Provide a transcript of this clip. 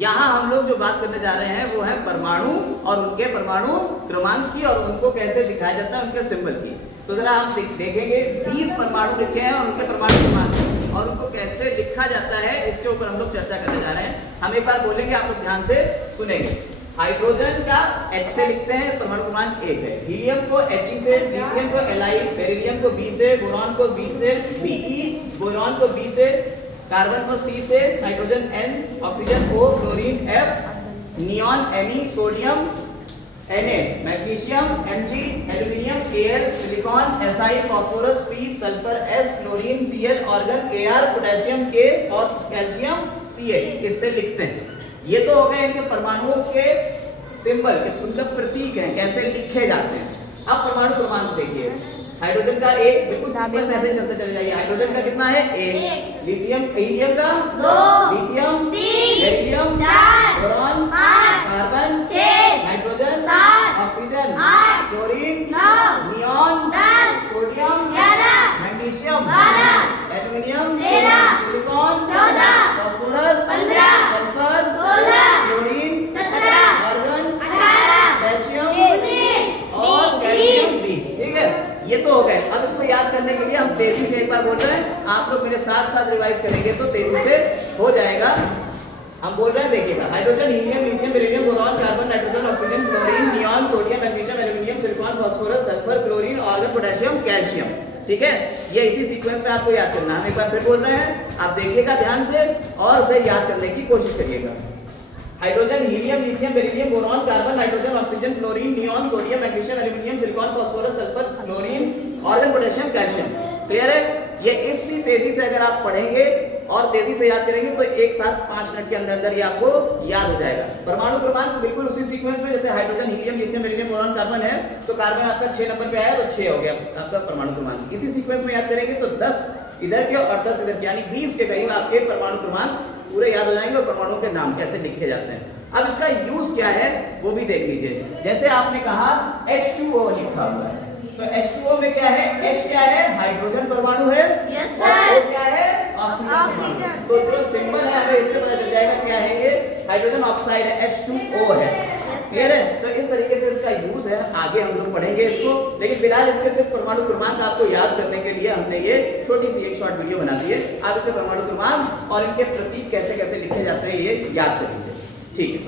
यहाँ हम लोग जो बात करने जा रहे हैं वो है परमाणु और उनके परमाणु क्रमांक की और उनको कैसे दिखाया जाता है उनके सिंबल की। तो जरा हम देखेंगे 20 परमाणु लिखे हैं और उनके परमाणु क्रमांक और उनको कैसे लिखा जाता है इसके ऊपर हम लोग चर्चा करने जा रहे हैं। हम एक बार बोलेंगे, आप लोग ध्यान से सुनेंगे। हाइड्रोजन का H से लिखते हैं, परमाणु क्रमांक 1 है। हीलियम को He से, लिथियम को Li, बेरिलियम को B से, बोरॉन को B से, Be, बोरॉन को B से, कार्बन को C से, nitrogen N, oxygen O, fluorine F, neon Ne, sodium Na, magnesium Mg, aluminium Al, silicon Si, phosphorus P, sulphur S, chlorine Cl, organ Ar, potassium K और calcium Ca। इससे लिखते हैं। ये तो हो गए इनके परमाणुओं के सिंबल, उनका प्रतीक है, कैसे लिखे जाते हैं। अब परमाणु क्रमांक देखिए। हाइड्रोजन का 1, बिल्कुल सीक्वेंस ऐसे चलते चले जाइए। हाइड्रोजन का कितना है? 1। लिथियम, हीलियम का 2, lithium 3, beryllium 4, boron 5, carbon 6, nitrogen 7, oxygen 8, chlorine 9, neon 10, sodium 11, magnesium 12, aluminium 13, silicon 14, phosphorus 15, sulphur 16, chlorine 17, argon 18, potassium 19 और कैल्शियम 20। ठीक है, ये तो हो गए। अब इसको याद करने के लिए हम तेजी से एक बार बोल रहे हैं, आप लोग मेरे साथ साथ रिवाइज करेंगे तो तेजी से हो जाएगा। हम बोल रहे हैं, देखिएगा। Hydrogen, helium, lithium, beryllium, boron, carbon, nitrogen, oxygen, chlorine, neon, sodium, magnesium, aluminium, silicon, phosphorus, sulphur, chlorine, argon, potassium, calcium. ठीक है, ये इसी सीक्वेंस में आपको याद करना है। हम एक बार फिर बोल रहे हैं, आप देखिएगा ध्यान से और उसे याद करने की कोशिश करिएगा। Hydrogen, helium, lithium, beryllium, boron, carbon, nitrogen, oxygen, chlorine, neon, sodium, magnesium, aluminium, silicon, phosphorus, sulphur, chlorine, organ, potassium, calcium. Clear है? ये इतनी तेजी से अगर आप पढ़ेंगे और तेजी से याद करेंगे तो एक साथ 5 मिनट के अंदर अंदर ये आपको याद हो जाएगा। परमाणु क्रमांक बिल्कुल उसी सीक्वेंस में, जैसे hydrogen, helium, lithium, beryllium, boron, carbon है तो कार्बन आपका 6 नंबर पे आया तो 6 हो गया आपका परमाणु क्रमांक। इसी सीक्वेंस में याद करेंगे तो 10 इधर के और 10 इधर के, यानी 20 के करीब आपके परमाणु क्रमांक पूरे याद हो जाएंगे और परमाणु के नाम कैसे लिखे जाते हैं। अब इसका यूज क्या है वो भी देख लीजिए। जैसे आपने कहा H2O लिखा हुआ है, तो H2O में क्या है? H क्या है? हाइड्रोजन परमाणु है। yes, और O क्या है? ऑक्सीजन। तो जो सिंबल है हमें इससे पता चल जाएगा क्या है ये? हाइड्रोजन ऑक्साइड है, H2O है। क्लियर है? तो इस तरीके से इसका यूज है, आगे हम लोग पढ़ेंगे इसको, लेकिन फिलहाल इसके सिर्फ परमाणु क्रमांक आपको याद करने के लिए हमने ये छोटी सी एक शॉर्ट वीडियो बना दी है। आप इसके परमाणु क्रमांक और इनके प्रतीक कैसे कैसे लिखे जाते हैं ये याद कर लीजिए। ठीक है।